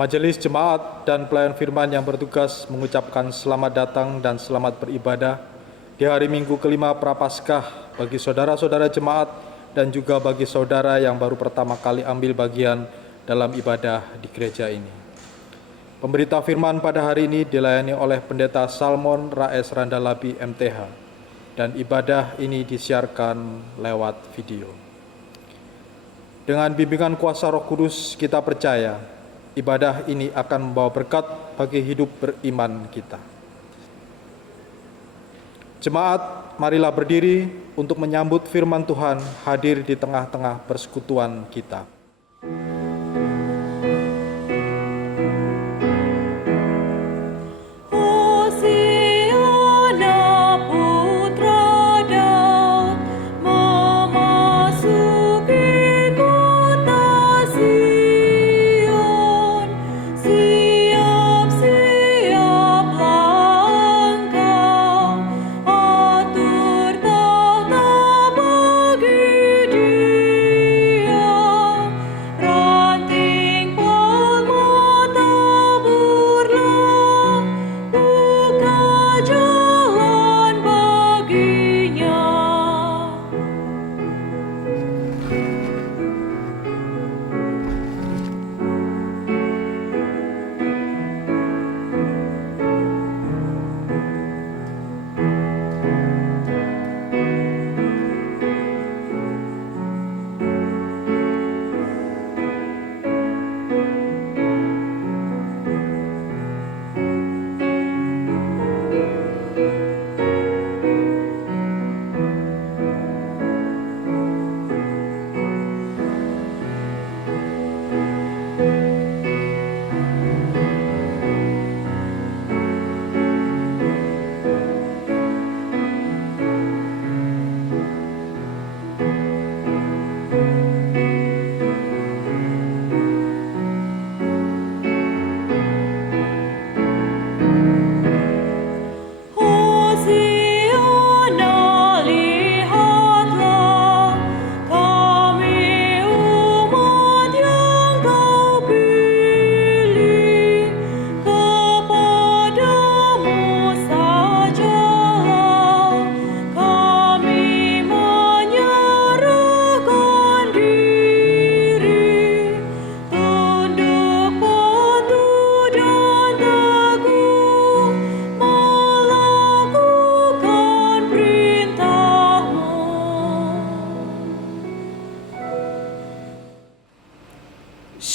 Majelis Jemaat dan Pelayan Firman yang bertugas mengucapkan selamat datang dan selamat beribadah di hari Minggu kelima Prapaskah bagi saudara-saudara jemaat dan juga bagi saudara yang baru pertama kali ambil bagian dalam ibadah di gereja ini. Pemberita firman pada hari ini dilayani oleh Pendeta Salmon Raes Randalabi MTH dan ibadah ini disiarkan lewat video. Dengan bimbingan kuasa Roh Kudus kita percaya ibadah ini akan membawa berkat bagi hidup beriman kita. Jemaat, marilah berdiri untuk menyambut firman Tuhan hadir di tengah-tengah persekutuan kita.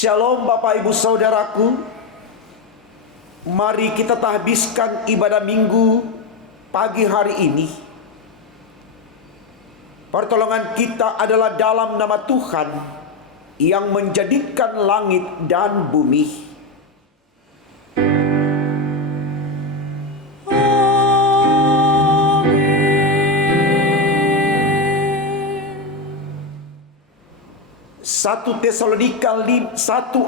Shalom Bapak Ibu Saudaraku. Mari kita tahbiskan ibadah minggu pagi hari ini. Pertolongan kita adalah dalam nama Tuhan yang menjadikan langit dan bumi. 1 Tesalonika 1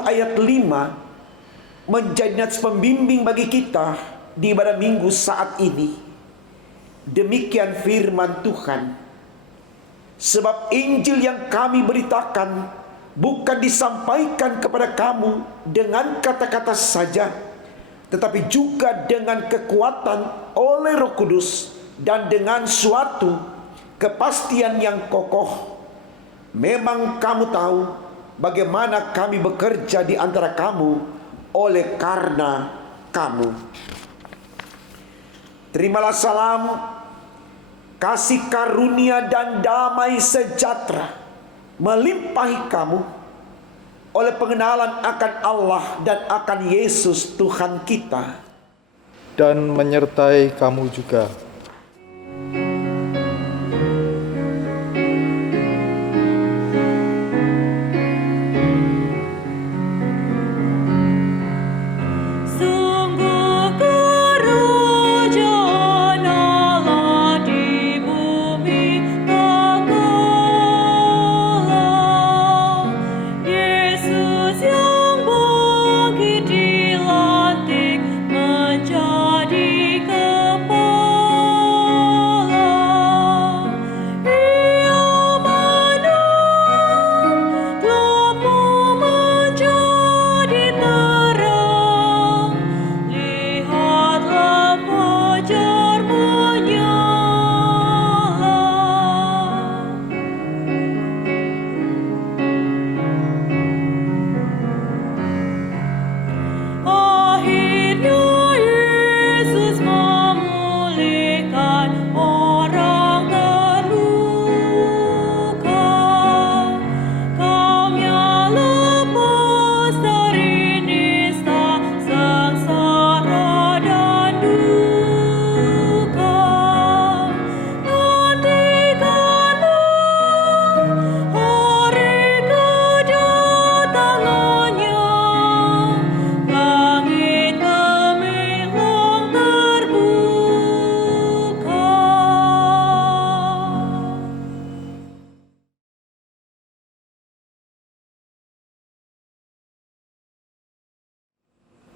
ayat 5 menjadi nats pembimbing bagi kita di ibadah minggu saat ini. Demikian firman Tuhan. Sebab Injil yang kami beritakan bukan disampaikan kepada kamu dengan kata-kata saja, tetapi juga dengan kekuatan oleh Roh Kudus dan dengan suatu kepastian yang kokoh. Memang kamu tahu bagaimana kami bekerja di antara kamu oleh karena kamu. Terimalah salam, kasih karunia dan damai sejahtera melimpahi kamu oleh pengenalan akan Allah dan akan Yesus Tuhan kita, dan menyertai kamu juga. Menjadi kepala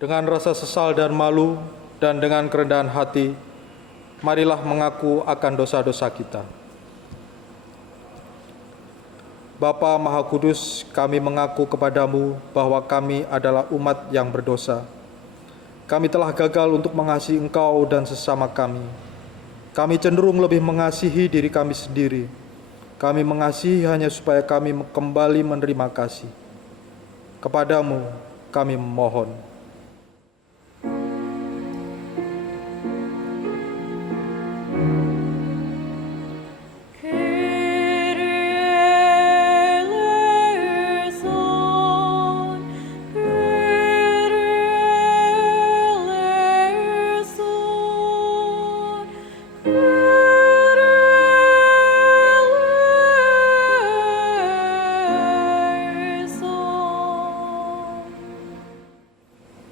Dengan rasa sesal dan malu dan dengan kerendahan hati, marilah mengaku akan dosa-dosa kita. Bapa Maha Kudus, kami mengaku kepadamu bahwa kami adalah umat yang berdosa. Kami telah gagal untuk mengasihi Engkau dan sesama kami. Kami cenderung lebih mengasihi diri kami sendiri. Kami mengasihi hanya supaya kami kembali menerima kasih. Kepadamu kami memohon.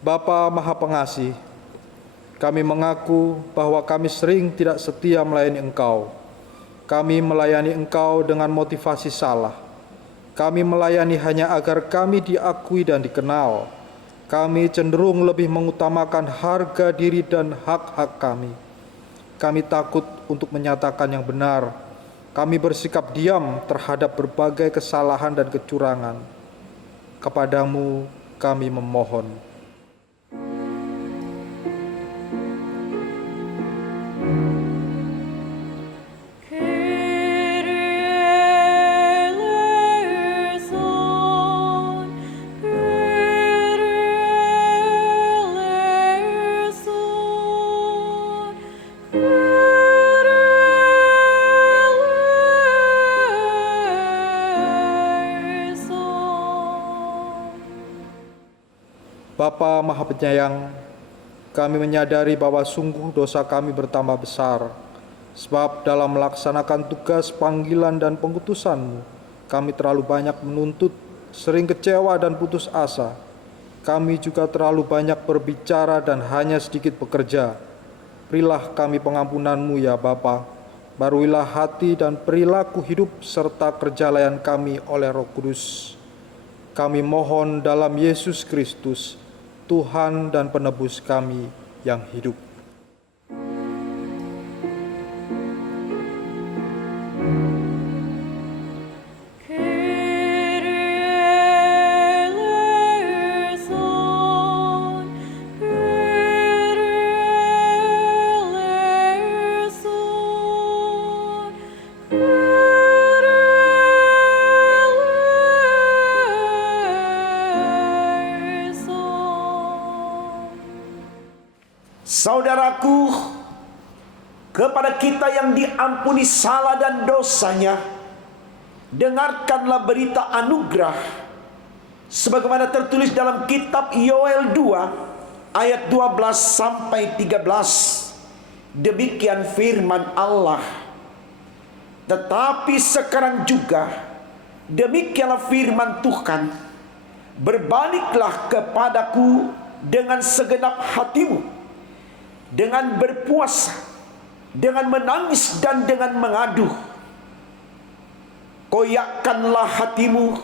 Bapa Maha Pengasih, kami mengaku bahwa kami sering tidak setia melayani Engkau. Kami melayani Engkau dengan motivasi salah. Kami melayani hanya agar kami diakui dan dikenal. Kami cenderung lebih mengutamakan harga diri dan hak-hak kami. Kami takut untuk menyatakan yang benar. Kami bersikap diam terhadap berbagai kesalahan dan kecurangan. Kepadamu kami memohon. Bapa Maha Penyayang, kami menyadari bahwa sungguh dosa kami bertambah besar, sebab dalam melaksanakan tugas panggilan dan pengutusan-Mu, kami terlalu banyak menuntut, sering kecewa dan putus asa. Kami juga terlalu banyak berbicara dan hanya sedikit bekerja. Berilah kami pengampunan-Mu ya Bapa, baruilah hati dan perilaku hidup serta kerja layan kami oleh Roh Kudus. Kami mohon dalam Yesus Kristus, Tuhan dan penebus kami yang hidup. Saudaraku, kepada kita yang diampuni salah dan dosanya, dengarkanlah berita anugerah sebagaimana tertulis dalam kitab Yoel 2 ayat 12 sampai 13. Demikian firman Allah. Tetapi sekarang juga demikianlah firman Tuhan, berbaliklah kepadaku dengan segenap hatimu, dengan berpuasa, dengan menangis dan dengan mengadu. Koyakkanlah hatimu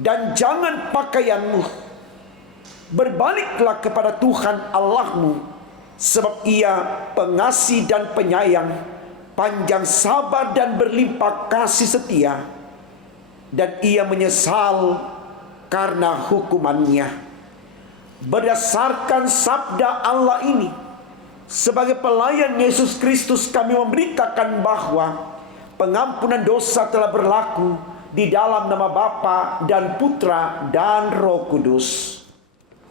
dan jangan pakaianmu. Berbaliklah kepada Tuhan Allahmu, sebab Ia pengasih dan penyayang, panjang sabar dan berlimpah kasih setia, dan Ia menyesal karena hukumannya. Berdasarkan sabda Allah ini, sebagai pelayan Yesus Kristus, kami memberitakan bahwa pengampunan dosa telah berlaku di dalam nama Bapa dan Putra dan Roh Kudus.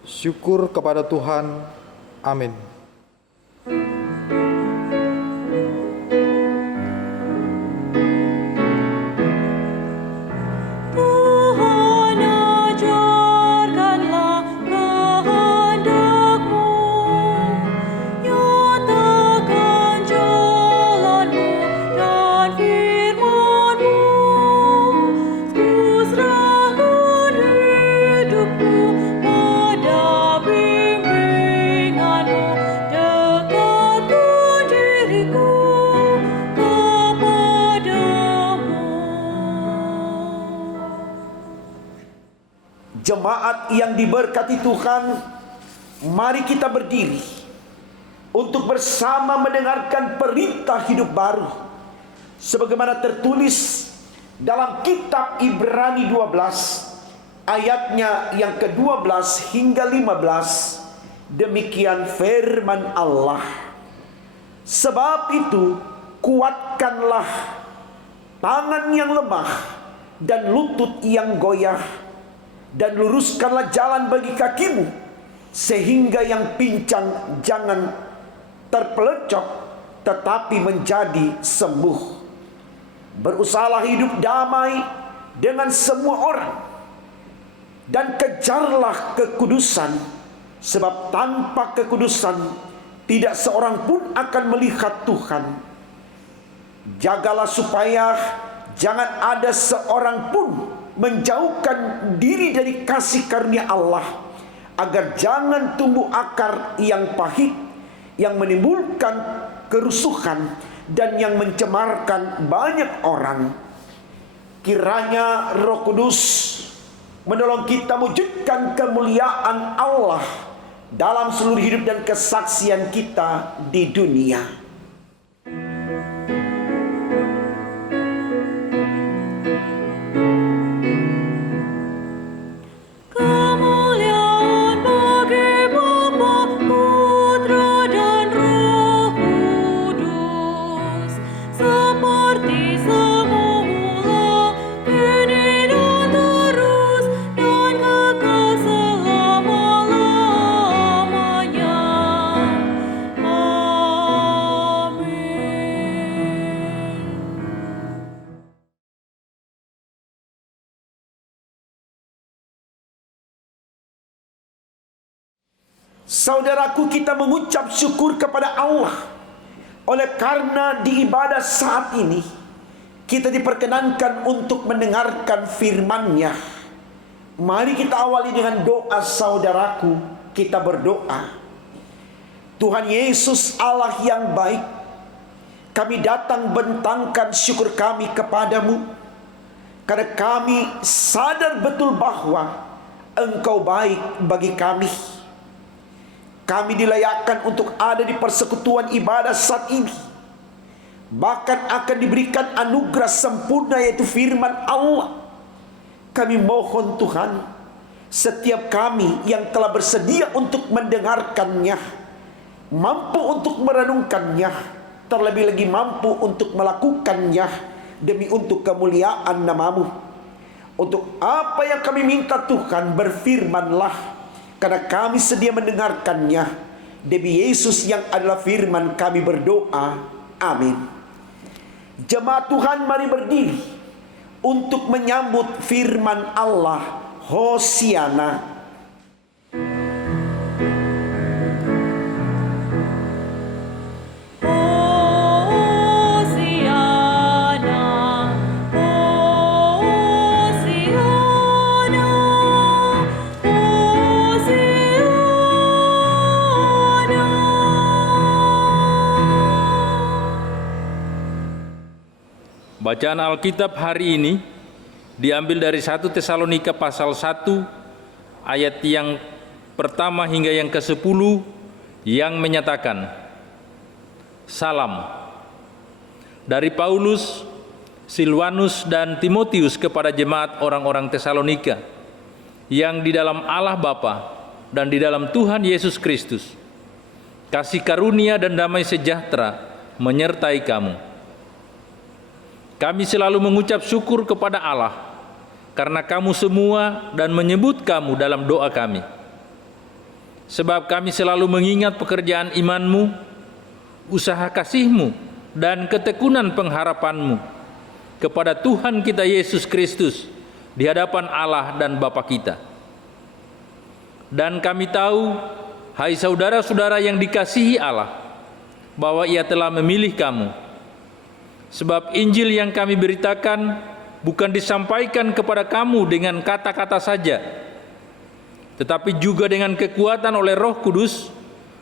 Syukur kepada Tuhan. Amin. Jemaat yang diberkati Tuhan, Mari kita berdiri untuk bersama mendengarkan perintah hidup baru sebagaimana tertulis dalam kitab Ibrani 12 ayatnya yang ke-12 hingga 15. Demikian firman Allah. Sebab itu kuatkanlah tangan yang lemah dan lutut yang goyah, dan luruskanlah jalan bagi kakimu, sehingga yang pincang jangan terpelecok tetapi menjadi sembuh. Berusahalah hidup damai dengan semua orang, dan kejarlah kekudusan, sebab tanpa kekudusan tidak seorang pun akan melihat Tuhan. Jagalah supaya jangan ada seorang pun menjauhkan diri dari kasih karunia Allah, agar jangan tumbuh akar yang pahit, yang menimbulkan kerusuhan dan yang mencemarkan banyak orang. Kiranya Roh Kudus menolong kita wujudkan kemuliaan Allah dalam seluruh hidup dan kesaksian kita di dunia. Kemuliaan bagi Bapa, Putra dan Roh Kudus, seperti semula, kini dan terus, dan kekal selama-lamanya. Amin. Saudaraku, kita mengucap syukur kepada Allah oleh karena di ibadah saat ini kita diperkenankan untuk mendengarkan firman-Nya. Mari kita awali dengan doa, saudaraku. Kita berdoa. Tuhan Yesus, Allah yang baik, kami datang bentangkan syukur kami kepadamu, karena kami sadar betul bahwa Engkau baik bagi kami. Kami dilayakkan untuk ada di persekutuan ibadah saat ini. Bahkan akan diberikan anugerah sempurna, yaitu firman Allah. Kami mohon Tuhan, setiap kami yang telah bersedia untuk mendengarkannya, mampu untuk merenungkannya, terlebih lagi mampu untuk melakukannya demi untuk kemuliaan nama-Mu. Untuk apa yang kami minta Tuhan, berfirmanlah, karena kami sedia mendengarkannya. Demi Yesus yang adalah firman kami berdoa. Amin. Jemaat Tuhan, mari berdiri untuk menyambut firman Allah. Hosiana. Bacaan Alkitab hari ini diambil dari 1 Tesalonika pasal 1 ayat yang pertama hingga yang ke-10 yang menyatakan, Salam dari Paulus, Silwanus dan Timotius kepada jemaat orang-orang Tesalonika yang di dalam Allah Bapa dan di dalam Tuhan Yesus Kristus. Kasih karunia dan damai sejahtera menyertai kamu. Kami selalu mengucap syukur kepada Allah karena kamu semua dan menyebut kamu dalam doa kami. Sebab kami selalu mengingat pekerjaan imanmu, usaha kasihmu, dan ketekunan pengharapanmu kepada Tuhan kita Yesus Kristus di hadapan Allah dan Bapa kita. Dan kami tahu, hai saudara-saudara yang dikasihi Allah, bahwa Ia telah memilih kamu. Sebab Injil yang kami beritakan bukan disampaikan kepada kamu dengan kata-kata saja, tetapi juga dengan kekuatan oleh Roh Kudus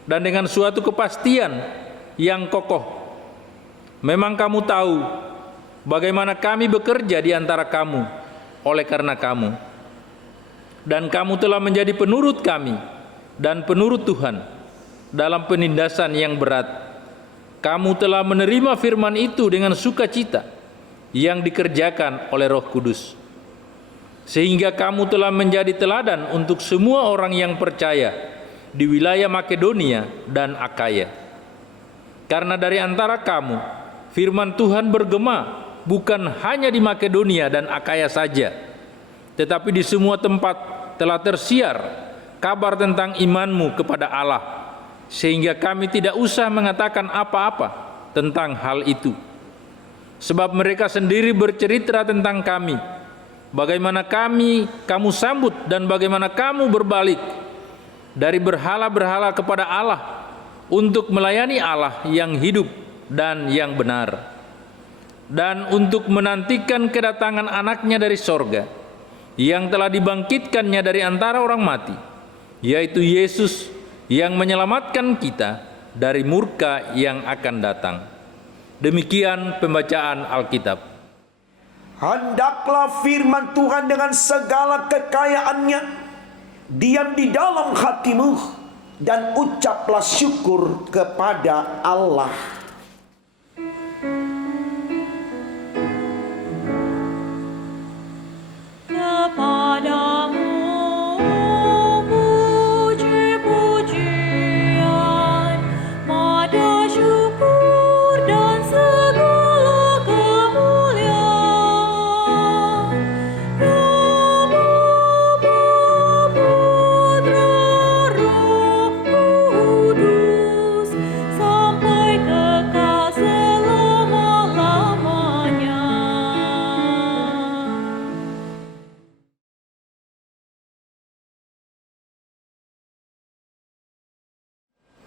dan dengan suatu kepastian yang kokoh. Memang kamu tahu bagaimana kami bekerja di antara kamu oleh karena kamu. Dan kamu telah menjadi penurut kami dan penurut Tuhan dalam penindasan yang berat, kamu telah menerima firman itu dengan sukacita yang dikerjakan oleh Roh Kudus, sehingga kamu telah menjadi teladan untuk semua orang yang percaya di wilayah Makedonia dan Akaya. Karena dari antara kamu, firman Tuhan bergema bukan hanya di Makedonia dan Akaya saja, tetapi di semua tempat telah tersiar kabar tentang imanmu kepada Allah, sehingga kami tidak usah mengatakan apa-apa tentang hal itu. Sebab mereka sendiri bercerita tentang kami, bagaimana kamu sambut dan bagaimana kamu berbalik dari berhala-berhala kepada Allah untuk melayani Allah yang hidup dan yang benar, dan untuk menantikan kedatangan anaknya dari sorga, yang telah dibangkitkannya dari antara orang mati, yaitu Yesus yang menyelamatkan kita dari murka yang akan datang. Demikian pembacaan Alkitab. Hendaklah firman Tuhan dengan segala kekayaannya diam di dalam hatimu, dan ucaplah syukur kepada Allah. Kepadamu puji-pujian, mada syukur dan segala kemuliaan. Bapa, Putra, Roh Kudus, sampai kekal selama-lamanya.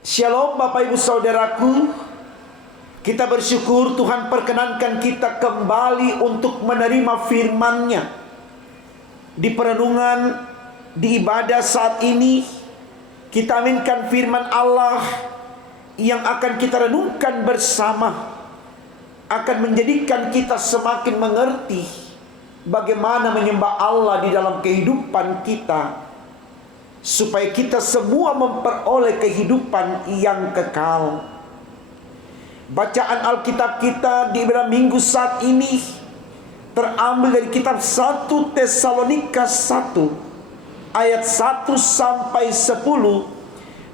Shalom Bapak Ibu Saudaraku. Kita bersyukur Tuhan perkenankan kita kembali untuk menerima firman-Nya. Di perenungan, di ibadah saat ini, kita aminkan firman Allah yang akan kita renungkan bersama, akan menjadikan kita semakin mengerti bagaimana menyembah Allah di dalam kehidupan kita, supaya kita semua memperoleh kehidupan yang kekal. Bacaan Alkitab kita di ibadah Minggu saat ini terambil dari kitab 1 Tesalonika 1 ayat 1 sampai 10,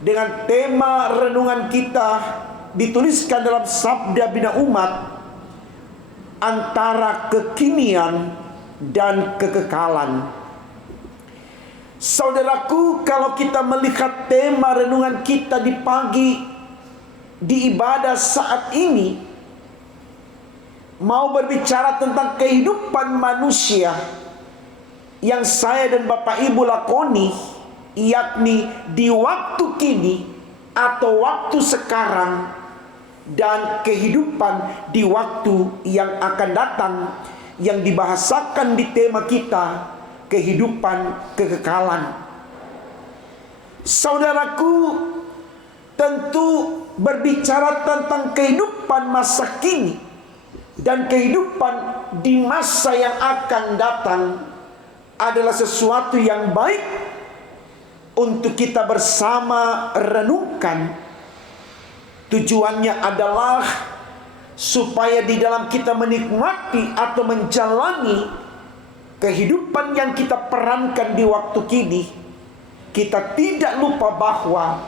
dengan tema renungan kita dituliskan dalam Sabda Bina Umat, antara kekinian dan kekekalan. Saudaraku, kalau kita melihat tema renungan kita di pagi, di ibadah saat ini, mau berbicara tentang kehidupan manusia yang saya dan Bapak Ibu lakoni, yakni di waktu kini atau waktu sekarang, dan kehidupan di waktu yang akan datang, yang dibahasakan di tema kita, kehidupan kekekalan. Saudaraku, tentu berbicara tentang kehidupan masa kini dan kehidupan di masa yang akan datang adalah sesuatu yang baik untuk kita bersama renungkan. Tujuannya adalah supaya di dalam kita menikmati atau menjalani kehidupan yang kita perankan di waktu kini, kita tidak lupa bahwa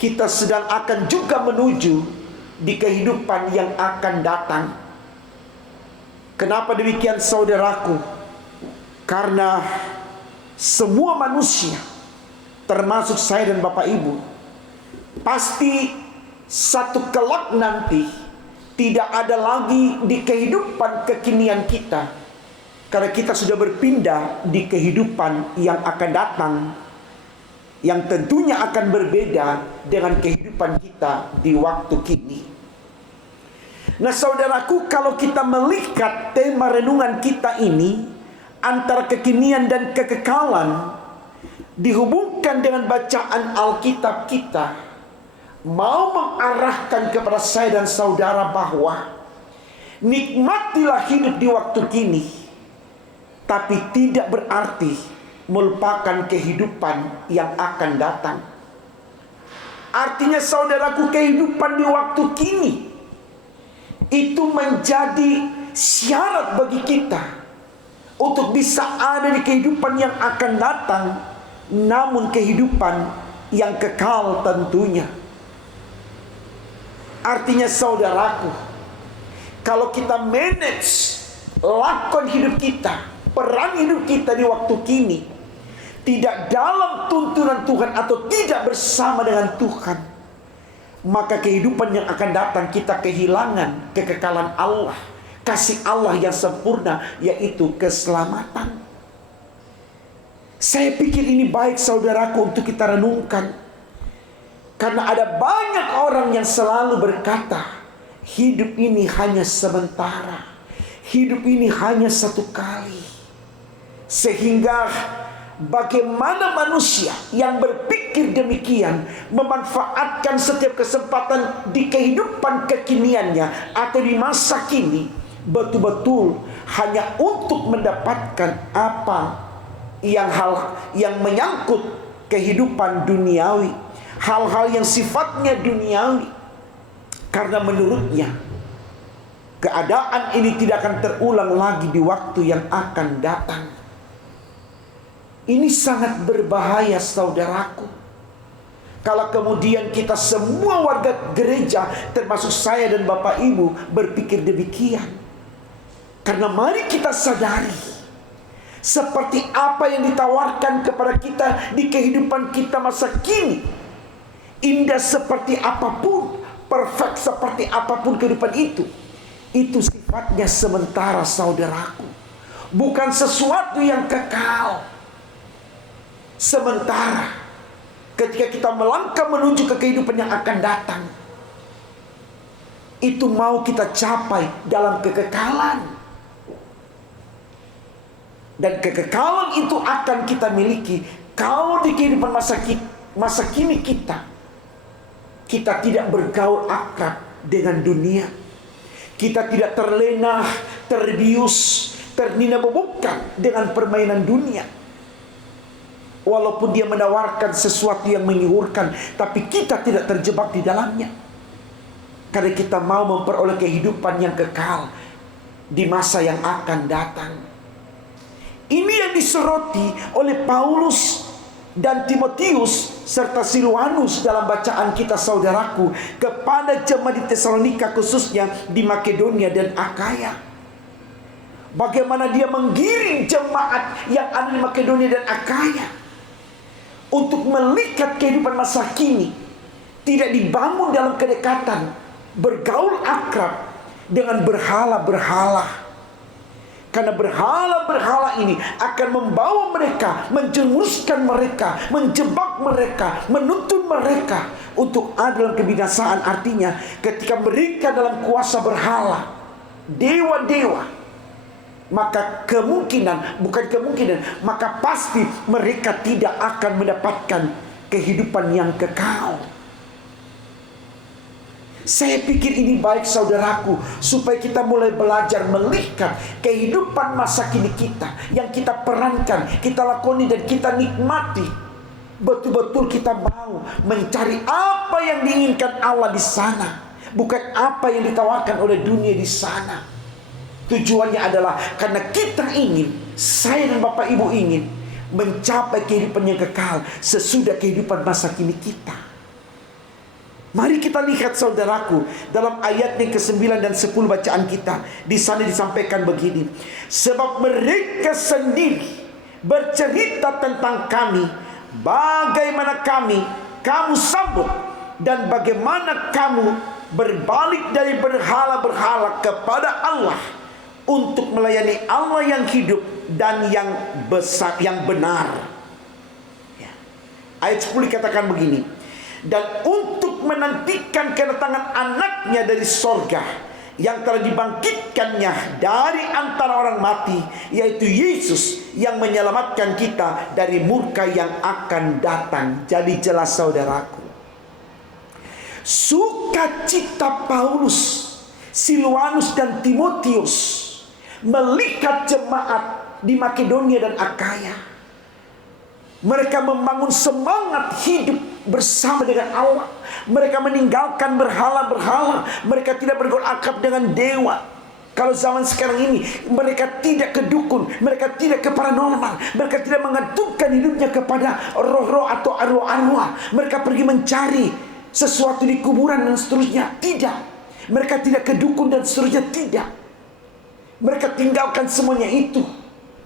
kita sedang akan juga menuju di kehidupan yang akan datang. Kenapa demikian, saudaraku? Karena semua manusia, termasuk saya dan Bapak Ibu, pasti satu kelak nanti tidak ada lagi di kehidupan kekinian kita, karena kita sudah berpindah di kehidupan yang akan datang, yang tentunya akan berbeda dengan kehidupan kita di waktu kini. Nah saudaraku, kalau kita melihat tema renungan kita ini, antara kekinian dan kekekalan, dihubungkan dengan bacaan Alkitab kita, mau mengarahkan kepada saya dan saudara bahwa nikmatilah hidup di waktu kini, tapi tidak berarti melupakan kehidupan yang akan datang. Artinya saudaraku, kehidupan di waktu kini itu menjadi syarat bagi kita untuk bisa ada di kehidupan yang akan datang, namun kehidupan yang kekal tentunya. Artinya saudaraku, kalau kita manage lakon hidup kita, peran hidup kita di waktu kini tidak dalam tuntunan Tuhan atau tidak bersama dengan Tuhan, maka kehidupan yang akan datang kita kehilangan kekekalan Allah, kasih Allah yang sempurna, yaitu keselamatan. Saya pikir ini baik saudaraku untuk kita renungkan, karena ada banyak orang yang selalu berkata, hidup ini hanya sementara, hidup ini hanya satu kali. Sehingga bagaimana manusia yang berpikir demikian memanfaatkan setiap kesempatan di kehidupan kekiniannya atau di masa kini betul-betul hanya untuk mendapatkan apa yang menyangkut kehidupan duniawi, hal-hal yang sifatnya duniawi, karena menurutnya keadaan ini tidak akan terulang lagi di waktu yang akan datang. Ini sangat berbahaya saudaraku, kalau kemudian kita semua warga gereja, termasuk saya dan Bapak Ibu, berpikir demikian. Karena mari kita sadari, seperti apa yang ditawarkan kepada kita di kehidupan kita masa kini, indah seperti apapun, perfect seperti apapun kehidupan itu sifatnya sementara saudaraku, bukan sesuatu yang kekal. Sementara ketika kita melangkah menuju ke kehidupan yang akan datang, itu mau kita capai dalam kekekalan, dan kekekalan itu akan kita miliki kalau di kehidupan masa kini kita tidak bergaul akrab dengan dunia, kita tidak terlena, terbius, ternina-bobokkan dengan permainan dunia. Walaupun dia menawarkan sesuatu yang menyuhurkan, tapi kita tidak terjebak di dalamnya, karena kita mau memperoleh kehidupan yang kekal di masa yang akan datang. Ini yang disoroti oleh Paulus dan Timotius serta Silwanus dalam bacaan kita saudaraku kepada jemaat di Tesalonika, khususnya di Makedonia dan Akaya. Bagaimana dia menggiring jemaat yang ada di Makedonia dan Akaya untuk melihat kehidupan masa kini tidak dibangun dalam kedekatan, bergaul akrab dengan berhala-berhala. Karena berhala-berhala ini akan membawa mereka, menjerumuskan mereka, menjebak mereka, menuntun mereka untuk ada dalam kebinasaan. Artinya ketika mereka dalam kuasa berhala, dewa-dewa, maka maka pasti mereka tidak akan mendapatkan kehidupan yang kekal. Saya pikir ini baik saudaraku, supaya kita mulai belajar melihat kehidupan masa kini kita, yang kita perankan, kita lakoni dan kita nikmati. Betul-betul kita mau mencari apa yang diinginkan Allah di sana, bukan apa yang ditawarkan oleh dunia di sana. Tujuannya adalah karena kita ingin, saya dan Bapak Ibu ingin mencapai kehidupan yang kekal sesudah kehidupan masa kini kita. Mari kita lihat saudaraku, dalam ayat yang ke-9 dan 10 bacaan kita, di sana disampaikan begini. Sebab mereka sendiri bercerita tentang kami, bagaimana kamu sambut, dan bagaimana kamu berbalik dari berhala-berhala kepada Allah untuk melayani Allah yang hidup dan yang besar, yang benar. Ayat 10 katakan begini. Dan untuk menantikan kedatangan anaknya dari sorga, yang telah dibangkitkannya dari antara orang mati, yaitu Yesus, yang menyelamatkan kita dari murka yang akan datang. Jadi jelas saudaraku, sukacita Paulus, Silwanus dan Timotius melihat jemaat di Makedonia dan Akaya. Mereka membangun semangat hidup bersama dengan Allah. Mereka meninggalkan berhala-berhala. Mereka tidak bergaul akrab dengan dewa. Kalau zaman sekarang ini, mereka tidak ke dukun, mereka tidak ke paranormal, mereka tidak mengantungkan hidupnya kepada roh-roh atau arwah-arwah. Mereka pergi mencari sesuatu di kuburan dan seterusnya. Tidak. Mereka tidak ke dukun dan seterusnya. Tidak. Mereka tinggalkan semuanya itu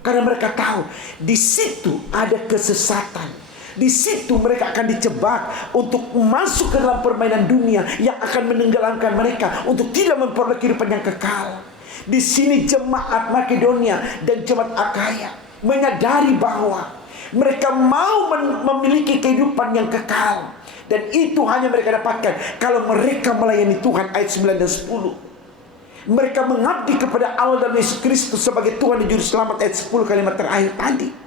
karena mereka tahu di situ ada kesesatan. Di situ mereka akan dijebak untuk masuk ke dalam permainan dunia yang akan menenggelamkan mereka untuk tidak memperoleh kehidupan yang kekal. Di sini jemaat Makedonia dan jemaat Akaya menyadari bahwa mereka mau memiliki kehidupan yang kekal, dan itu hanya mereka dapatkan kalau mereka melayani Tuhan. Ayat 9 dan 10. Mereka mengabdi kepada Allah dan Yesus Kristus sebagai Tuhan dan Juru Selamat. Ayat 10 kalimat terakhir tadi.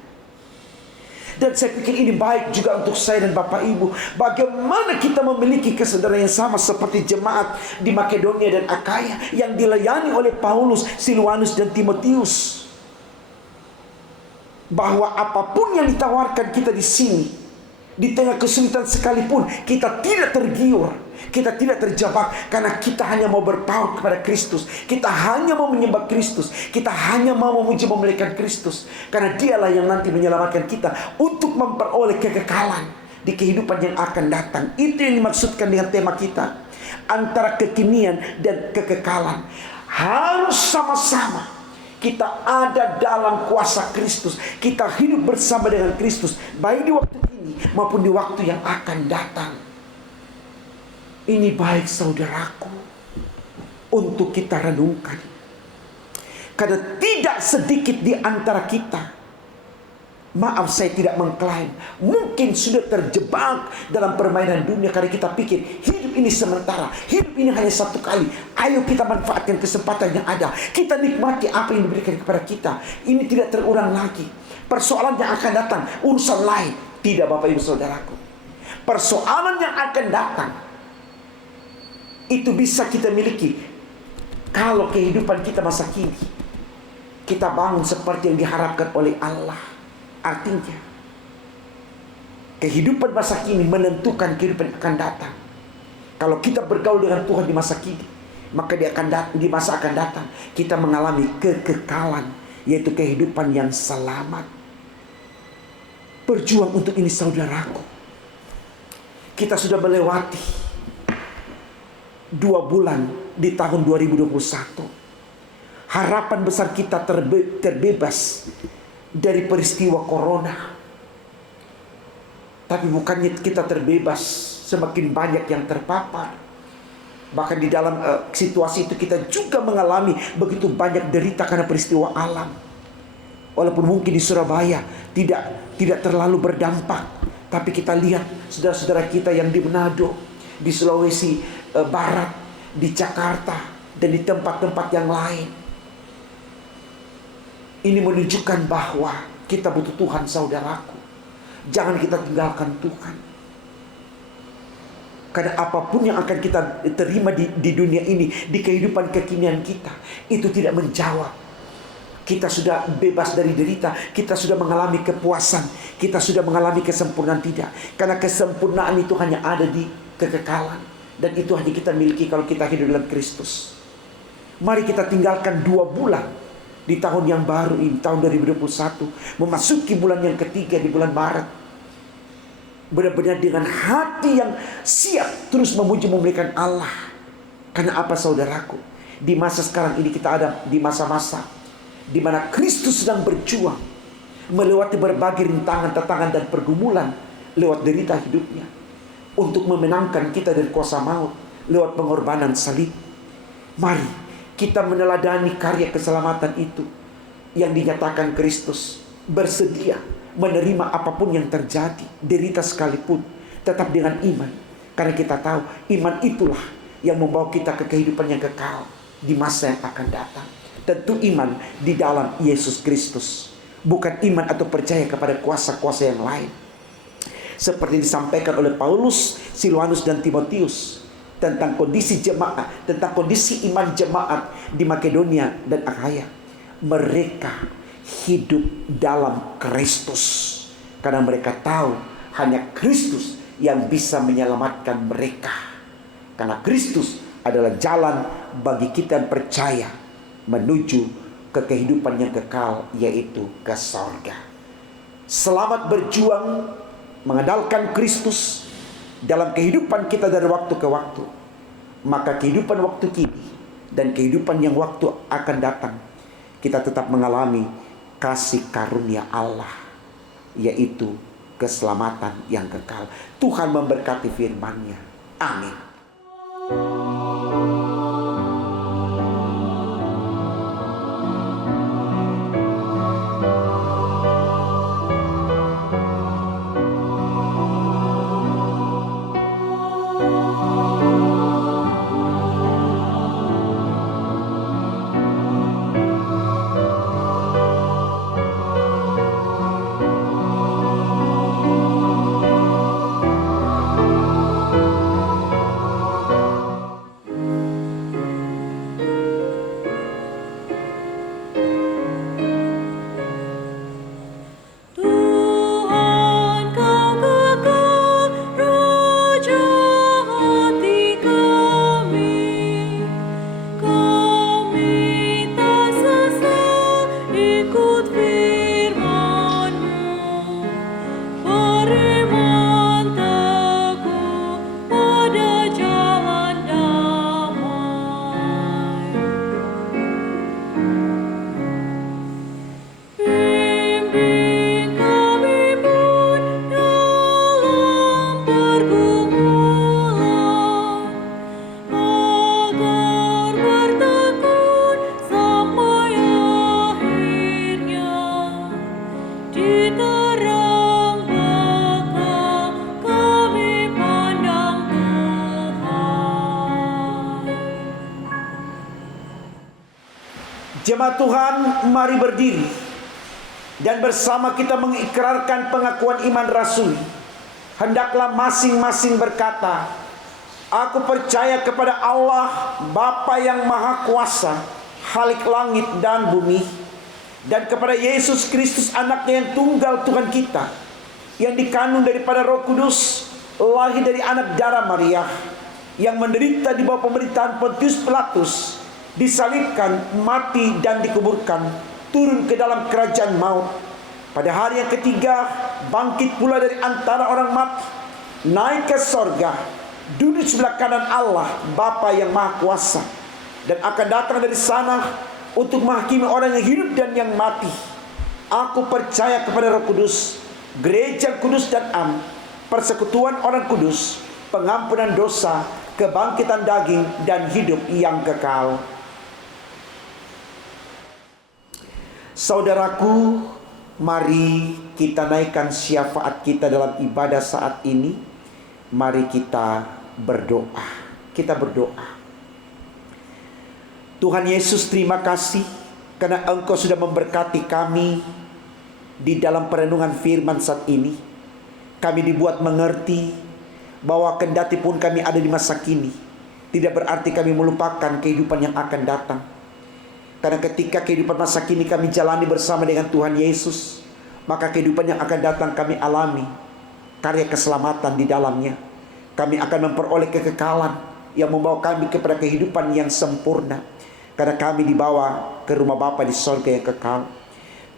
Dan saya pikir ini baik juga untuk saya dan Bapak Ibu. Bagaimana kita memiliki kesadaran yang sama seperti jemaat di Makedonia dan Akaya yang dilayani oleh Paulus, Silwanus dan Timotius. Bahwa apapun yang ditawarkan kita di sini, di tengah kesulitan sekalipun, kita tidak tergiur, kita tidak terjebak, karena kita hanya mau berpaut kepada Kristus. Kita hanya mau menyembah Kristus. Kita hanya mau memuji memuliakan Kristus, karena Dialah yang nanti menyelamatkan kita untuk memperoleh kekekalan di kehidupan yang akan datang. Itu yang dimaksudkan dengan tema kita, antara kekinian dan kekekalan. Harus sama-sama kita ada dalam kuasa Kristus. Kita hidup bersama dengan Kristus, baik di waktu ini maupun di waktu yang akan datang. Ini baik saudaraku untuk kita renungkan. Karena tidak sedikit di antara kita, maaf saya tidak mengklaim, mungkin sudah terjebak dalam permainan dunia karena kita pikir hidup ini sementara, hidup ini hanya satu kali. Ayo kita manfaatkan kesempatan yang ada. Kita nikmati apa yang diberikan kepada kita. Ini tidak terulang lagi. Persoalan yang akan datang urusan lain. Tidak, Bapak Ibu Saudaraku. Persoalan yang akan datang itu bisa kita miliki kalau kehidupan kita masa kini kita bangun seperti yang diharapkan oleh Allah. Artinya kehidupan masa kini menentukan kehidupan yang akan datang. Kalau kita bergaul dengan Tuhan di masa kini, maka di masa akan datang kita mengalami kekekalan, yaitu kehidupan yang selamat. Berjuang untuk ini saudaraku. Kita sudah melewati 2 bulan di tahun 2021. Harapan besar kita terbebas dari peristiwa corona. Tapi bukannya kita terbebas, semakin banyak yang terpapar. Bahkan di dalam situasi itu kita juga mengalami begitu banyak derita karena peristiwa alam. Walaupun mungkin di Surabaya tidak terlalu berdampak, tapi kita lihat saudara-saudara kita yang di Manado, di Sulawesi Barat, di Jakarta, dan di tempat-tempat yang lain. Ini menunjukkan bahwa kita butuh Tuhan saudaraku. Jangan kita tinggalkan Tuhan. Karena apapun yang akan kita terima di dunia ini, di kehidupan kekinian kita, itu tidak menjawab. Kita sudah bebas dari derita, kita sudah mengalami kepuasan, kita sudah mengalami kesempurnaan, tidak. Karena kesempurnaan itu hanya ada di kekekalan, dan itu hanya kita miliki kalau kita hidup dalam Kristus. Mari kita tinggalkan 2 bulan di tahun yang baru ini, tahun 2021, memasuki bulan yang ketiga di bulan Maret. Benar-benar dengan hati yang siap terus memuji memuliakan Allah. Karena apa saudaraku? Di masa sekarang ini kita ada di masa-masa di mana Kristus sedang berjuang melewati berbagai rintangan, tantangan dan pergumulan lewat derita hidupnya untuk memenangkan kita dari kuasa maut lewat pengorbanan salib. Mari kita meneladani karya keselamatan itu yang dinyatakan Kristus, bersedia menerima apapun yang terjadi, derita sekalipun, tetap dengan iman. Karena kita tahu iman itulah yang membawa kita ke kehidupan yang kekal di masa yang akan datang. Tentu iman di dalam Yesus Kristus, bukan iman atau percaya kepada kuasa-kuasa yang lain. Seperti disampaikan oleh Paulus, Silwanus dan Timotius tentang kondisi jemaat, tentang kondisi iman jemaat di Makedonia dan Akaya. Mereka hidup dalam Kristus karena mereka tahu hanya Kristus yang bisa menyelamatkan mereka. Karena Kristus adalah jalan bagi kita yang percaya menuju ke kehidupan yang kekal, yaitu ke sorga. Selamat berjuang mengandalkan Kristus dalam kehidupan kita dari waktu ke waktu. Maka kehidupan waktu kini dan kehidupan yang waktu akan datang, kita tetap mengalami kasih karunia Allah, yaitu keselamatan yang kekal. Tuhan memberkati firman-Nya. Amin. Tuhan kau kekal raja hati kami tak sesal ikut firman-Mu, beriman teguh pada jalan damai. Bimbing kami pun dalam pergumulan, agar bertekun sampai akhirnya di terang bekal kami pandang Tuhan. Jemaat Tuhan, mari berdiri dan bersama kita mengikrarkan pengakuan iman rasuli. Hendaklah masing-masing berkata, aku percaya kepada Allah Bapa yang Maha Kuasa, Khalik langit dan bumi, dan kepada Yesus Kristus anaknya yang tunggal Tuhan kita, yang dikandung daripada Roh Kudus, lahir dari anak darah Maria, yang menderita di bawah pemerintahan Pontius Pilatus, disalibkan, mati dan dikuburkan, turun ke dalam kerajaan maut. Pada hari yang ketiga bangkit pula dari antara orang mati, naik ke sorga, duduk sebelah kanan Allah Bapa yang Maha Kuasa, dan akan datang dari sana untuk menghakimi orang yang hidup dan yang mati. Aku percaya kepada Roh Kudus, gereja kudus dan am, persekutuan orang kudus, pengampunan dosa, kebangkitan daging, dan hidup yang kekal. Saudaraku, mari kita naikkan syafaat kita dalam ibadah saat ini. Mari kita berdoa. Kita berdoa. Tuhan Yesus, terima kasih karena Engkau sudah memberkati kami di dalam perenungan firman saat ini. Kami dibuat mengerti bahwa kendati pun kami ada di masa kini, tidak berarti kami melupakan kehidupan yang akan datang. Karena ketika kehidupan masa kini kami jalani bersama dengan Tuhan Yesus, maka kehidupan yang akan datang kami alami karya keselamatan di dalamnya. Kami akan memperoleh kekekalan yang membawa kami kepada kehidupan yang sempurna, karena kami dibawa ke rumah Bapa di sorga yang kekal.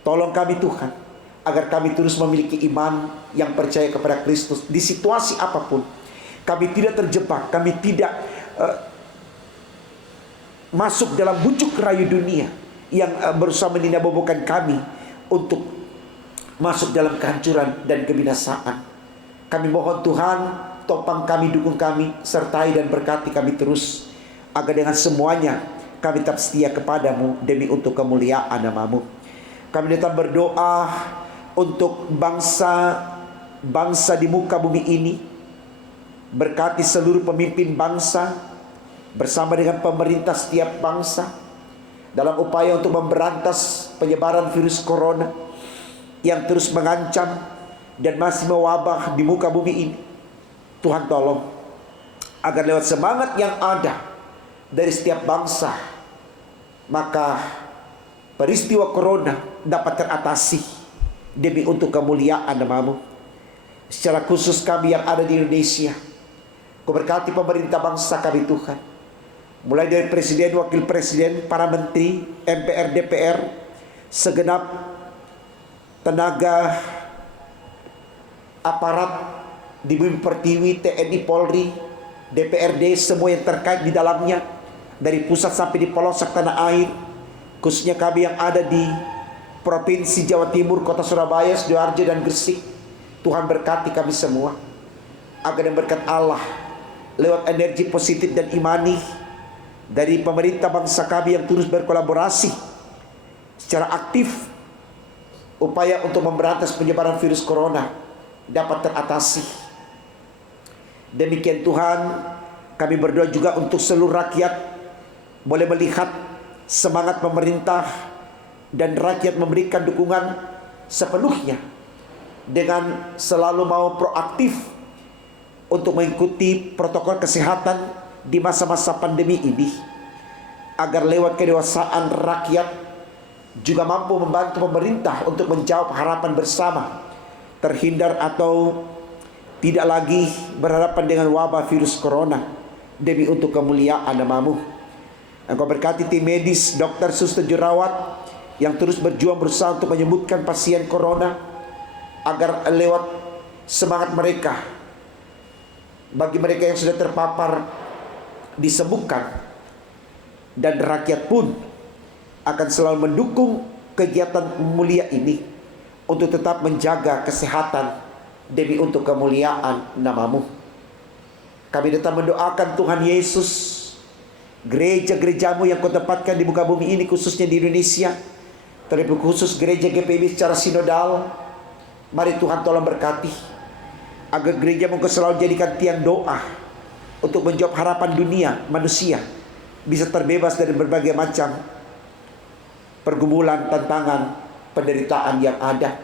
Tolong kami Tuhan, agar kami terus memiliki iman yang percaya kepada Kristus di situasi apapun. Kami tidak terjebak, kami tidak masuk dalam bujuk rayu dunia yang berusaha meninabobokan kami untuk masuk dalam kehancuran dan kebinasaan. Kami mohon Tuhan, topang kami, dukung kami, sertai dan berkati kami terus, agar dengan semuanya kami tetap setia kepadamu demi untuk kemuliaan nama-Mu. Kami datang berdoa untuk bangsa di muka bumi ini. Berkati seluruh pemimpin bangsa bersama dengan pemerintah setiap bangsa dalam upaya untuk memberantas penyebaran virus corona yang terus mengancam dan masih mewabah di muka bumi ini. Tuhan tolong agar lewat semangat yang ada dari setiap bangsa, maka peristiwa corona dapat teratasi demi untuk kemuliaan nama-Mu. secara khusus kami yang ada di Indonesia. Kau berkati pemerintah bangsa kami Tuhan, mulai dari presiden, wakil presiden, para menteri, MPR, DPR, segenap tenaga aparat di Bumi Pertiwi, TNI, Polri, DPRD, semua yang terkait di dalamnya, dari pusat sampai di pelosok tanah air, khususnya kami yang ada di Provinsi Jawa Timur, Kota Surabaya, Sidoarjo, dan Gresik. Tuhan berkati kami semua, agar yang berkat Allah lewat energi positif dan imani dari pemerintah bangsa kami yang terus berkolaborasi secara aktif, upaya untuk memberantas penyebaran virus corona dapat teratasi. Demikian Tuhan, kami berdoa juga untuk seluruh rakyat boleh melihat semangat pemerintah dan rakyat memberikan dukungan sepenuhnya dengan selalu mau proaktif untuk mengikuti protokol kesehatan di masa-masa pandemi ini, agar lewat kedewasaan rakyat juga mampu membantu pemerintah untuk menjawab harapan bersama, terhindar atau tidak lagi berhadapan dengan wabah virus corona, demi untuk kemuliaan nama-Mu. Engkau berkati tim medis, dokter, suster, jurawat yang terus berjuang berusaha untuk menyembuhkan pasien corona, agar lewat semangat mereka, bagi mereka yang sudah terpapar disembuhkan, dan rakyat pun akan selalu mendukung kegiatan mulia ini untuk tetap menjaga kesehatan demi untuk kemuliaan nama-Mu. Kami tetap mendoakan Tuhan Yesus, gereja-gereja-Mu yang Kau tempatkan di muka bumi ini, khususnya di Indonesia, terlebih khusus gereja GPIB secara sinodal. Mari Tuhan tolong berkati, agar gereja-Mu selalu jadikan tiang doa untuk menjawab harapan dunia manusia bisa terbebas dari berbagai macam pergumulan, tantangan, penderitaan yang ada.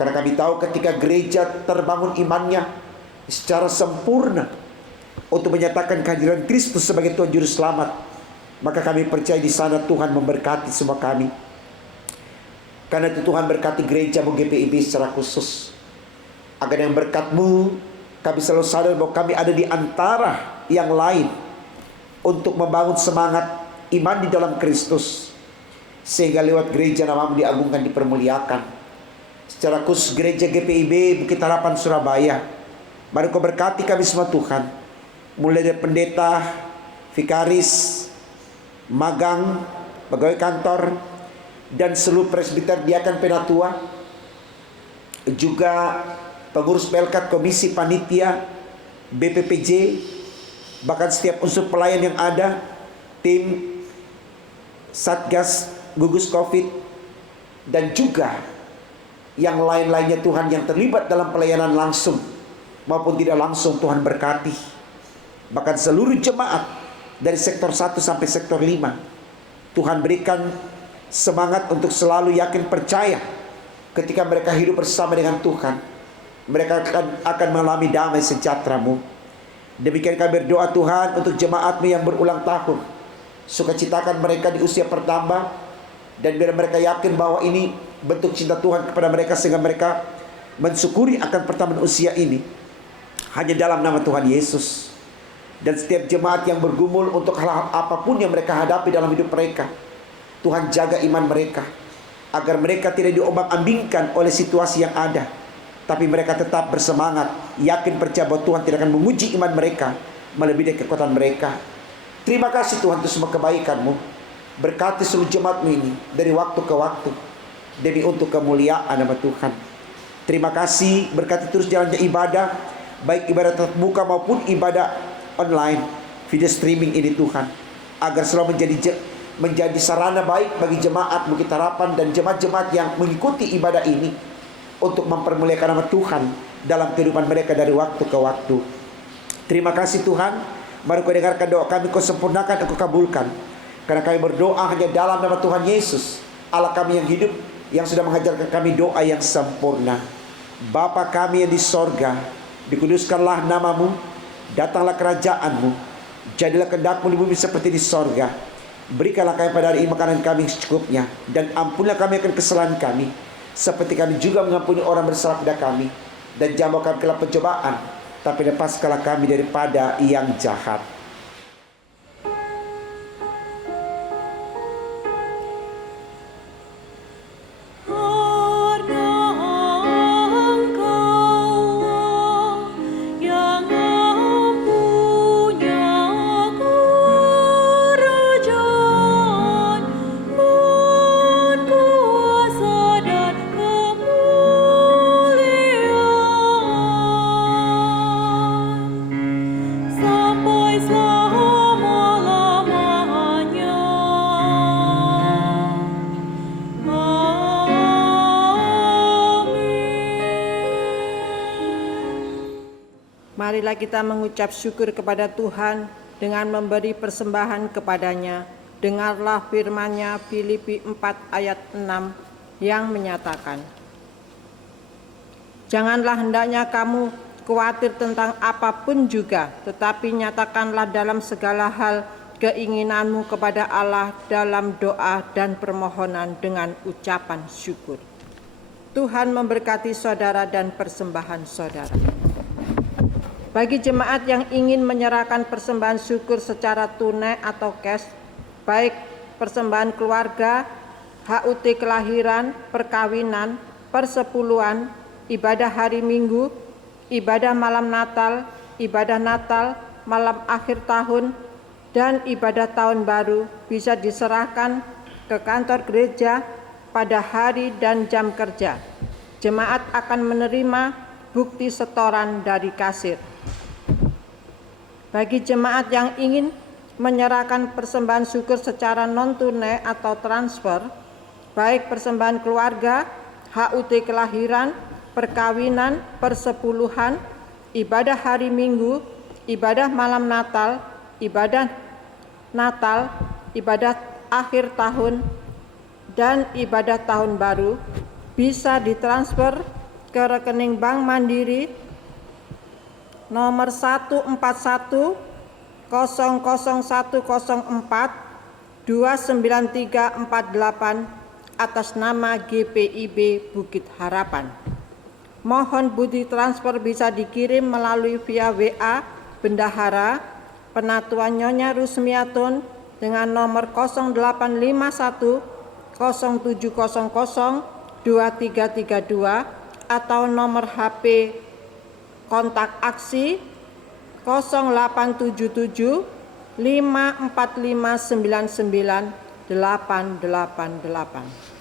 Karena kami tahu ketika gereja terbangun imannya secara sempurna untuk menyatakan kehadiran Kristus sebagai Tuhan Juru Selamat, maka kami percaya di sana Tuhan memberkati semua kami. Karena itu Tuhan berkati gereja-Mu GPIB secara khusus, agar yang berkat-Mu kami selalu sadar bahwa kami ada di antara yang lain untuk membangun semangat iman di dalam Kristus, sehingga lewat gereja nama-Mu diagungkan, dipermuliakan. Secara khusus gereja GPIB Bukit Harapan Surabaya, mari Kau berkati kami semua Tuhan, mulai dari pendeta, vikaris, magang, pegawai kantor, dan seluruh presbiter, diakan, penatua, juga pengurus pelkat, komisi, panitia, BPPJ, bahkan setiap unsur pelayan yang ada, tim Satgas gugus COVID, dan juga yang lain-lainnya Tuhan yang terlibat dalam pelayanan langsung maupun tidak langsung. Tuhan berkati, bahkan seluruh jemaat dari sektor 1 sampai sektor 5. Tuhan berikan semangat untuk selalu yakin percaya ketika mereka hidup bersama dengan Tuhan, mereka akan mengalami damai sejahtera-Mu. Demikian kami berdoa Tuhan untuk jemaat-Mu yang berulang tahun. Sukacitakan mereka di usia pertambah, dan biar mereka yakin bahwa ini bentuk cinta Tuhan kepada mereka, sehingga mereka mensyukuri akan pertambahan usia ini hanya dalam nama Tuhan Yesus. Dan setiap jemaat yang bergumul untuk hal-hal apapun yang mereka hadapi dalam hidup mereka, Tuhan jaga iman mereka, agar mereka tidak diombang-ambingkan oleh situasi yang ada, tapi mereka tetap bersemangat, yakin percaya bahwa Tuhan tidak akan menguji iman mereka melebihi dari kekuatan mereka. Terima kasih Tuhan untuk semua kebaikan-Mu. Berkati seluruh jemaat-Mu ini dari waktu ke waktu, demi untuk kemuliaan nama Tuhan. Terima kasih, berkati terus jalannya ibadah, baik ibadah tatap muka maupun ibadah online, video streaming ini Tuhan, agar selalu menjadi sarana baik bagi jemaat Bukit Harapan dan jemaat-jemaat yang mengikuti ibadah ini, untuk mempermuliakan nama Tuhan dalam kehidupan mereka dari waktu ke waktu. Terima kasih Tuhan. Mari Kau dengarkan doa kami, Kau sempurnakan, Kau kabulkan. Karena kami berdoa hanya dalam nama Tuhan Yesus, Allah kami yang hidup, yang sudah mengajarkan kami doa yang sempurna. Bapa kami yang di sorga, dikuduskanlah nama-Mu, datanglah kerajaan-Mu, jadilah kehendak-Mu di bumi seperti di sorga. Berikanlah kami pada hari ini makanan kami secukupnya, dan ampunilah kami akan kesalahan kami, seperti kami juga mengampuni orang bersalah pada kami. dan jangan kami dalam pencobaan, tapi lepaskanlah kami daripada yang jahat. Marilah kita mengucap syukur kepada Tuhan dengan memberi persembahan kepadanya. Dengarlah firman-Nya Filipi 4 ayat 6 yang menyatakan, "Janganlah hendaknya kamu khawatir tentang apapun juga, tetapi nyatakanlah dalam segala hal keinginanmu kepada Allah dalam doa dan permohonan dengan ucapan syukur." Tuhan memberkati saudara dan persembahan saudara. Bagi jemaat yang ingin menyerahkan persembahan syukur secara tunai atau cash, baik persembahan keluarga, HUT kelahiran, perkawinan, persepuluhan, ibadah hari Minggu, ibadah malam Natal, malam akhir tahun, dan ibadah tahun baru bisa diserahkan ke kantor gereja pada hari dan jam kerja. Jemaat akan menerima bukti setoran dari kasir. Bagi jemaat yang ingin menyerahkan persembahan syukur secara non-tunai atau transfer, baik persembahan keluarga, HUT kelahiran, perkawinan, persepuluhan, ibadah hari Minggu, ibadah malam Natal, ibadah akhir tahun, dan ibadah tahun baru, bisa ditransfer ke rekening Bank Mandiri nomor 1410104-29348 atas nama GPIB Bukit Harapan. Mohon bukti transfer bisa dikirim melalui via WA Bendahara Penatua Nyonya Rusmiatun dengan nomor 0851 0700 2332 atau nomor HP kontak aksi 0877 54599 888.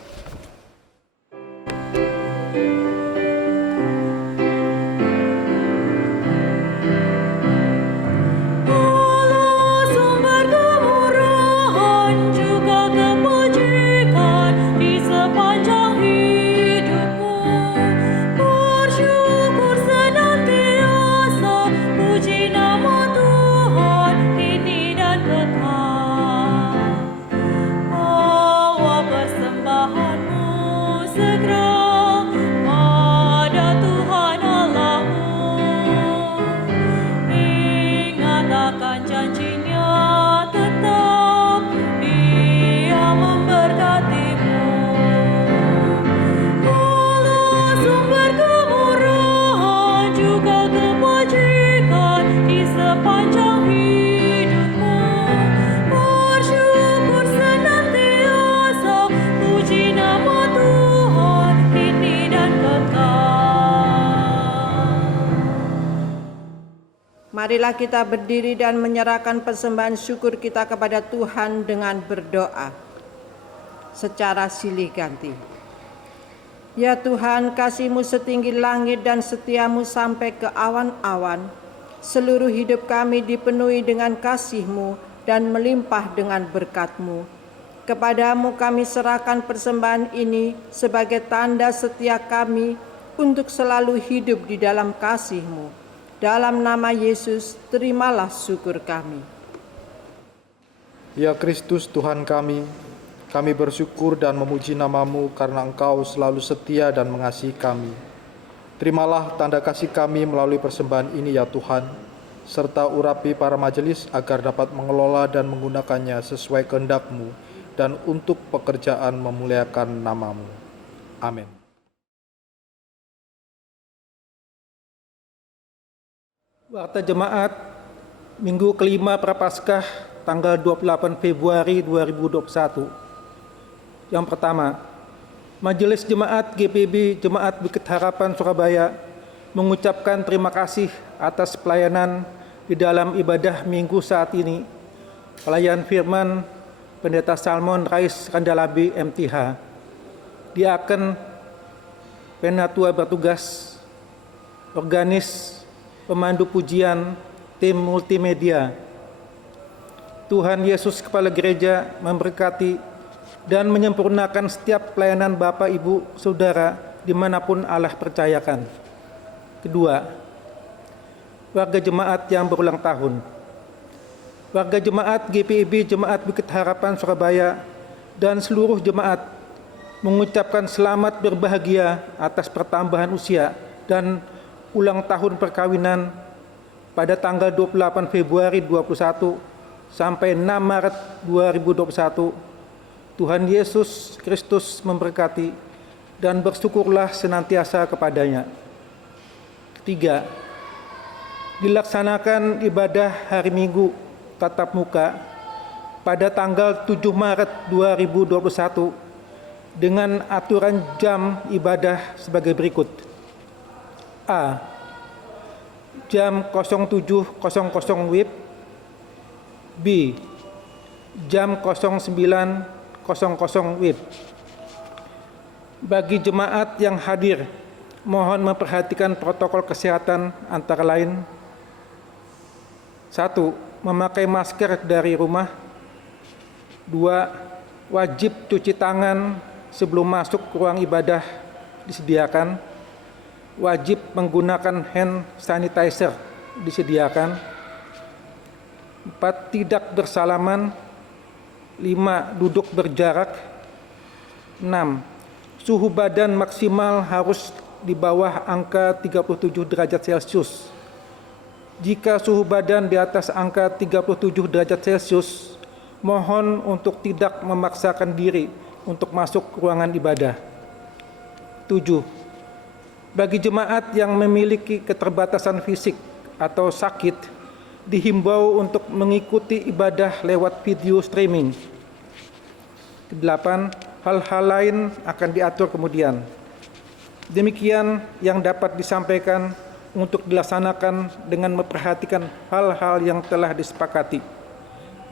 Marilah kita berdiri dan menyerahkan persembahan syukur kita kepada Tuhan dengan berdoa secara silih ganti. Ya Tuhan, kasih-Mu setinggi langit dan setia-Mu sampai ke awan-awan. Seluruh hidup kami dipenuhi dengan kasih-Mu dan melimpah dengan berkat-Mu. Kepadamu kami serahkan persembahan ini sebagai tanda setia kami untuk selalu hidup di dalam kasih-Mu. Dalam nama Yesus, terimalah syukur kami. Ya Kristus Tuhan kami bersyukur dan memuji nama-Mu karena Engkau selalu setia dan mengasihi kami. Terimalah tanda kasih kami melalui persembahan ini ya Tuhan, serta urapi para majelis agar dapat mengelola dan menggunakannya sesuai kehendak-Mu dan untuk pekerjaan memuliakan nama-Mu. Amin. Warta Jemaat Minggu kelima Prapaskah tanggal 28 Februari 2021. Yang pertama, Majelis Jemaat GPIB Jemaat Bukit Harapan Surabaya mengucapkan terima kasih atas pelayanan di dalam ibadah minggu saat ini. Pelayan firman Pendeta Salmon Rais Kandalabi MTH, Diaken Penatua bertugas, organis, pemandu pujian, tim multimedia. Tuhan Yesus Kepala Gereja memberkati dan menyempurnakan setiap pelayanan Bapak, Ibu, Saudara dimanapun Allah percayakan. Kedua, warga jemaat yang berulang tahun. Warga jemaat GPIB Jemaat Bukit Harapan Surabaya dan seluruh jemaat mengucapkan selamat berbahagia atas pertambahan usia dan ulang tahun perkawinan pada tanggal 28 Februari 2021 sampai 6 Maret 2021. Tuhan Yesus Kristus memberkati dan bersyukurlah senantiasa kepadanya. Ketiga, dilaksanakan ibadah hari Minggu tatap muka pada tanggal 7 Maret 2021 dengan aturan jam ibadah sebagai berikut. A. Jam 07.00 WIB. B. Jam 09.00 WIB. Bagi jemaat yang hadir, mohon memperhatikan protokol kesehatan antara lain: 1. Memakai masker dari rumah. 2. Wajib cuci tangan sebelum masuk ke ruang ibadah disediakan. Wajib menggunakan hand sanitizer disediakan. 4. Tidak bersalaman. 5. Duduk berjarak. 6. Suhu badan maksimal harus di bawah angka 37 derajat Celcius. Jika suhu badan di atas angka 37 derajat Celcius, mohon untuk tidak memaksakan diri untuk masuk ke ruangan ibadah. 7. Bagi jemaat yang memiliki keterbatasan fisik atau sakit, dihimbau untuk mengikuti ibadah lewat video streaming. 8. Hal-hal lain akan diatur kemudian. Demikian yang dapat disampaikan untuk dilaksanakan dengan memperhatikan hal-hal yang telah disepakati.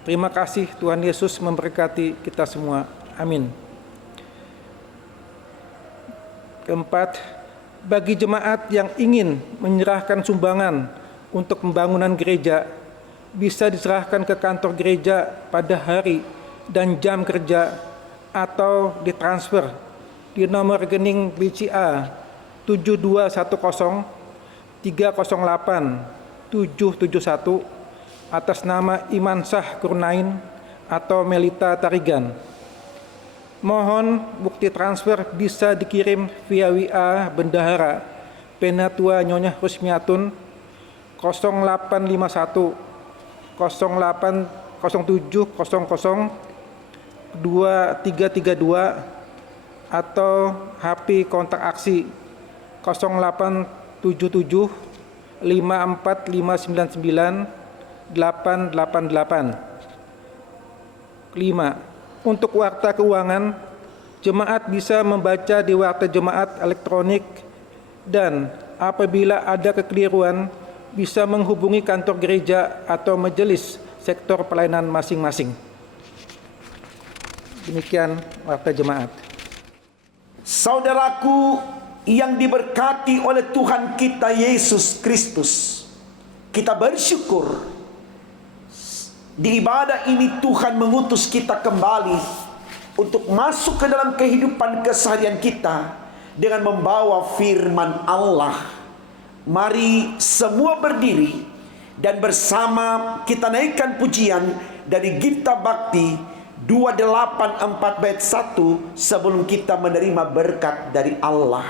Terima kasih. Tuhan Yesus memberkati kita semua. Amin. Keempat, bagi jemaat yang ingin menyerahkan sumbangan untuk pembangunan gereja, bisa diserahkan ke kantor gereja pada hari dan jam kerja atau ditransfer di nomor rekening BCA 7210 308 771 atas nama Imansah Kurnain atau Melita Tarigan. Mohon bukti transfer bisa dikirim via WA Bendahara Penatua Nyonya Rusmiatun 0851 080700 2332 atau HP kontak aksi 0877 54599 888. 5. Untuk warta keuangan, jemaat bisa membaca di warta jemaat elektronik dan apabila ada kekeliruan bisa menghubungi kantor gereja atau majelis sektor pelayanan masing-masing. Demikian warta jemaat. Saudaraku yang diberkati oleh Tuhan kita Yesus Kristus, kita bersyukur di ibadah ini Tuhan mengutus kita kembali untuk masuk ke dalam kehidupan keseharian kita dengan membawa firman Allah. Mari semua berdiri dan bersama kita naikkan pujian dari Gita Bakti 284 bait 1 sebelum kita menerima berkat dari Allah.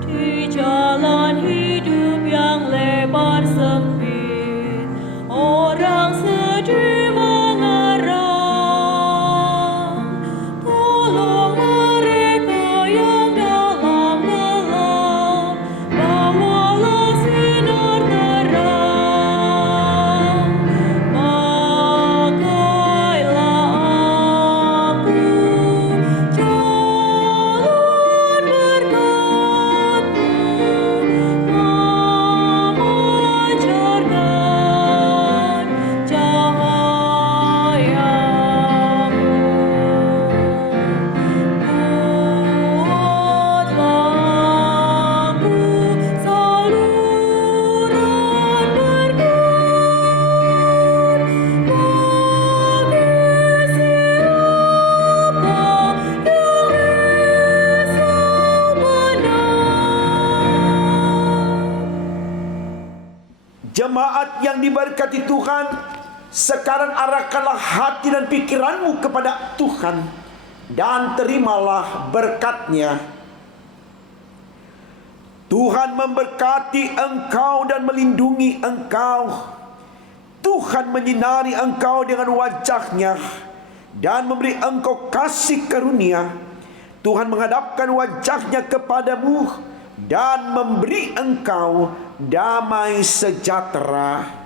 Di jalan hidup yang lebar sempit, orang sedih mengerang. Jemaat yang diberkati Tuhan, sekarang arahkanlah hati dan pikiranmu kepada Tuhan dan terimalah berkat-Nya. Tuhan memberkati engkau dan melindungi engkau. Tuhan menyinari engkau dengan wajah-Nya dan memberi engkau kasih karunia. Tuhan menghadapkan wajah-Nya kepadamu dan memberi engkau damai sejahtera.